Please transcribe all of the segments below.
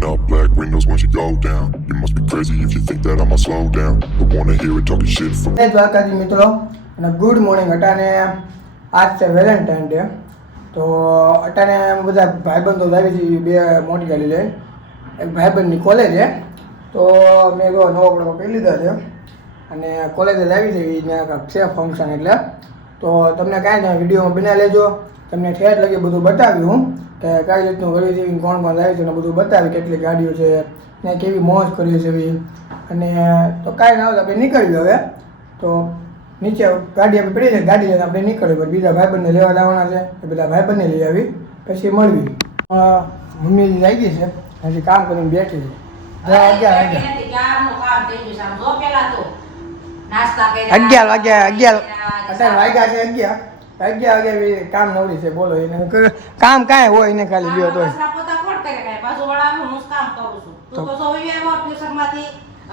Rolling up black windows once you go down. You must be crazy if you think that I'ma slow down. Don't wanna hear it talking shit from દ્વારકાજી મિત્રો અને good morning. અટાને આજ છે Valentine day, તો અટાને બધા ભાઈબંધો લાવી છે બે મોટી ગાડી લઈને. એક ભાઈબંધની કોલેજ છે, તો મેં નવો કપડો પહેરી લીધા છે અને કોલેજે લાવી છે ત્યાં છે ફંક્શન, એટલે તો તમને કાંઈ તમે વિડીયોમાં બનાવી લેજો. તમને ઠેઠ લગી બધું બતાવ્યું હું કે કઈ રીતનું કર્યું છે, કોણ કોણ લાવી છે અને બધું બતાવી, કેટલી ગાડીઓ છે ને કેવી મોજ કરી છે એવી. અને તો કાંઈ ના હોય આપણે નીકળ્યું હવે. તો નીચે ગાડી આપણે પડી છે, ગાડી લઈને આપણે નીકળ્યું. બીજા ભાઈબંધને લેવા લાવવાના છે, એ બધા ભાઈબંધને લઈ આવી પછી મળવી. મમ્મી આવી ગઈ છે, હજી કામ કરીને બેઠી છે. 11 વાગે કામ નવડી છે. બોલો, એને કામ કાંઈ હોય એને ખાલી લ્યો તો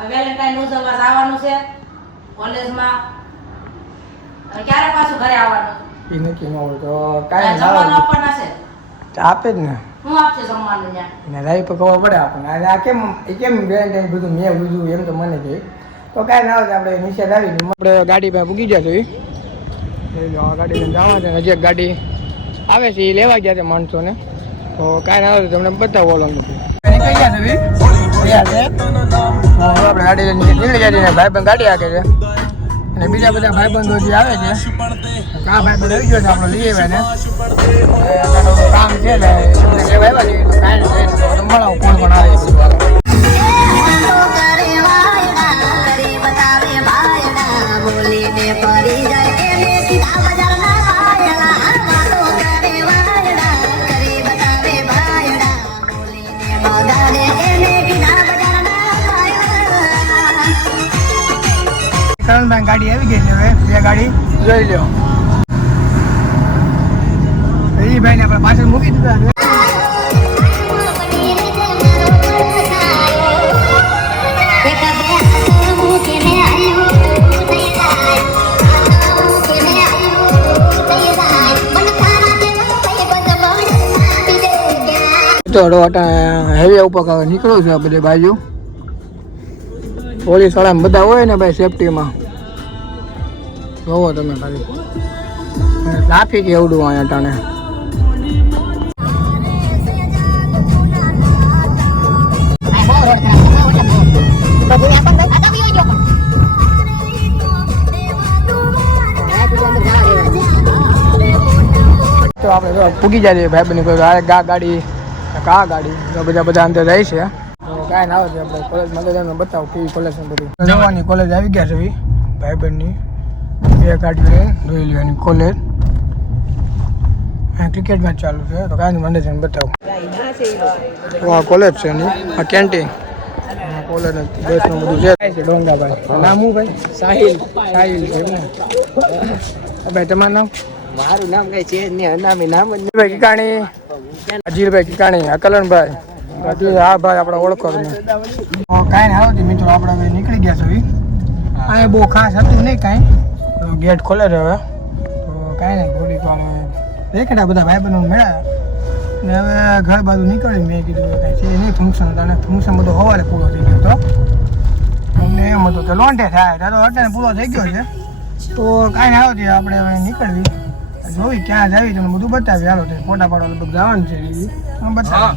વેલેન્ટાઇન ઉજવવા જવાનું છે કોલેજમાં. ક્યારે પાછું ઘરે આવવાનું એ નક્કી ન હોય તો કાંઈ જમવાનું આપવાના છે. આપે જ ને, હું આપશે જમવાનું ત્યાં એને રાઈ પર ખબર પડે આપણને. આ કેમ વેલેન્ટાઇન બધું મેં બધું એમ તો મને કહે તો કાંઈ ના હોય. આપણે નીચે લાવી આપણે ગાડી પાસે પૂગી ગયા છે. ગાડી લઈને જવા છે. હજી એક ગાડી આવે છે, એ લેવા ગયા છે માણસોને. તો કાંઈ ના હોય તમને બતાવો. ઓલો નથી નીકળી ગયા છે. આપણે ગાડી લઈને નીકળી ગયા છે. ભાઈબંધ ગાડી હાકે છે અને બીજા બધા ભાઈબંધો જે આવે છે. આ ભાઈબંધ આવી ગયો છે, આપણે લઈ આવ્યા ને કામ છે ને લેવા આવ્યા છે. કાંઈ નહીં મળાવું કોણ કોણ આવે છે. કરણભાઈ ગાડી આવી ગઈ છે. હવે બે ગાડી જોઈ લો. એ ભાઈને આપણે પાછળ મૂકી દીધા છે. હેવી ઉપર નીકળ્યું છે બધી બાજુ. પોલીસ વાળા બધા હોય ને ભાઈ સેફટીમાં. જોવો તમે ખાલી ટ્રાફિક એવડું અહીંયા ટાણે. તો આપણે પૂગી જાય ભાઈ બની આ ગાડી કા ગાડી બધા અંદર જાય છે. કાંઈ ના આવે આપણે કોલેજમાં તમને બતાવું કેવી કોલેજ ને બધું. જવાની કોલેજ આવી ગયા છે ભાઈબંધની. બે ગાડી લઈને જોઈ લેવાની કોલેજ. ક્રિકેટ મેચ ચાલુ છે, તો કાંઈ મને જઈને બતાવું. આ કોલેજ છે એની, આ કેન્ટીન કોલેજ બેસનું બધું છે. ડોંગાભાઈ નામ શું ભાઈ? સાહિલ. સાહિલ છે એમને. ભાઈ તમારું નામ? મારું નામ કઈ છે નહીં, અનામી નામ જ ભાઈ કિકાણી, અજીલભાઈ કિકાણી, અકલનભાઈ. હા ભાઈ આપણે ઓળખો તમે. કાંઈ ના આવતી મિત્રો, આપણે હવે નીકળી ગયા છે. આ બહુ ખાસ હતું નહીં કાંઈ. ગેટ ખોલે છે હવે. તો કાંઈ નહીં, ઘોડી તો દેખાડા બધા ભાઈબંધો મળ્યા ને હવે ઘર બાજુ નીકળી. મેં કીધું કાંઈ છે નહીં ફંક્શન હતા, અને ફંક્શન બધો સવારે પૂરો થઈ ગયો હતો. અમને એમ હતું કે લોન્ટે થાય, તો અત્યારે પૂરો થઈ ગયો છે. તો કાંઈ ના આવતી, આપણે હવે નીકળવી જોઈ ક્યાં જાવી તમને બધું બતાવી. હાલો તે ફોટા પાડવા લગભગ જવાનું છે બતાવી.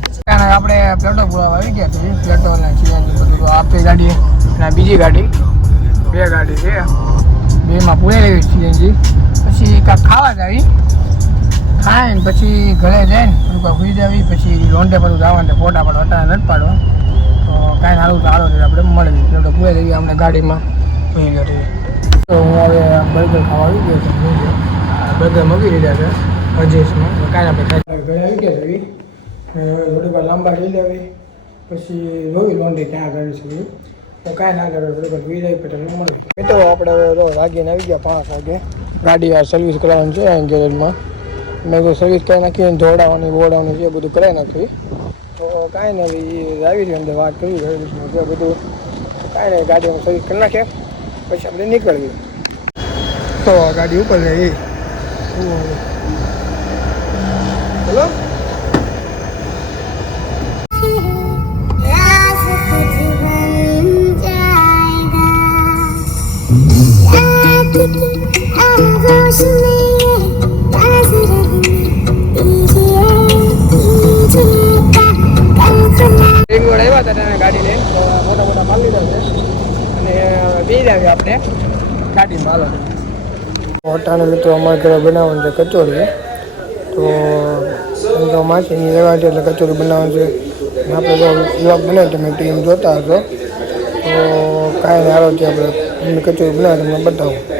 આપણે પ્લેટો પુરાવા આવી ગયા છે. પ્લેટો અને સીએનજી બધું આપણી ગાડી અને બીજી ગાડી, બે ગાડી છે. બેમાં પૂરે લેવી સીએનજી. પછી કાંઈક ખાવા જ આવી, ખાઈને પછી ઘરે જઈને થોડુંક સુઈ જાવી. પછી લોન્ડે બધું જવાનું ફોટા પાડવા, અટાણે નથી પાડવા. તો કાંઈ સારું તો હાલો આપણે મળવી. પ્લેટો પૂરે લેવી અમને ગાડીમાં સુઈ ગઈ. તો હું હવે બર્ગર ખાવા આવી ગયો છું. બર્ગર મૂકી દીધા છે અજેશમાં. કાંઈ આપણે ખાઈ ઘરે આવી ગયા છે. થોડીક વાર લાંબા લઈ લેવી, પછી જોઈ લોન્ડે ક્યાં કરી શકીએ. તો કાંઈ ના કરે, થોડીક વાર વી જાય પછી મળવી. મિત્રો આપણે હવે વાગીને આવી ગયા 5 વાગે. ગાડી આ સર્વિસ કરાવવાની છે ગેરેજમાં. મેં તો સર્વિસ કરી નાખી, ધોવડાવવાની બોવડાવવાની છે બધું કરાવી નાખી. તો કાંઈ નહીં આવી રહી અંદર વાત કરી સર્વિસમાં જે બધું. કાંઈ નહીં, ગાડીમાં સર્વિસ કરી નાખે પછી આપણે નીકળીએ. તો ગાડી ઉપર જઈએ. હેલો બેંગ્લોર આવ્યા હતા તેને ગાડી લઈને તો મોટા મોટા માલ લીધા છે અને બી આવી આપણે ગાડીમાં હાલો મોટાને મિત્રો અમારા ઘરે બનાવવાનું છે કચોરી તો એમ તો માસીની લેવા છે એટલે કચોરી બનાવવાનું છે આપણે જો બ્લોગ બનાવ્યો તમે ટીમ જોતા હશો તો કાંઈ નહીં હાલો છે આપણે કચોરી બનાવે તમને બતાવું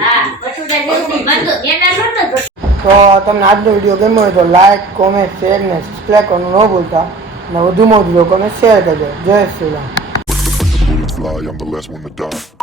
હા બટુડા જેવું બંધ એના નતો તો તમને આજનો વિડીયો ગમ્યો હોય તો લાઈક કોમેન્ટ શેર ને સબસ્ક્રાઈબ કરવાનું ન ભૂલતા અને વધુમાં વધુ લોકોને શેર કરજો જય Shri Ram Bullets fly, I'm the last one to die.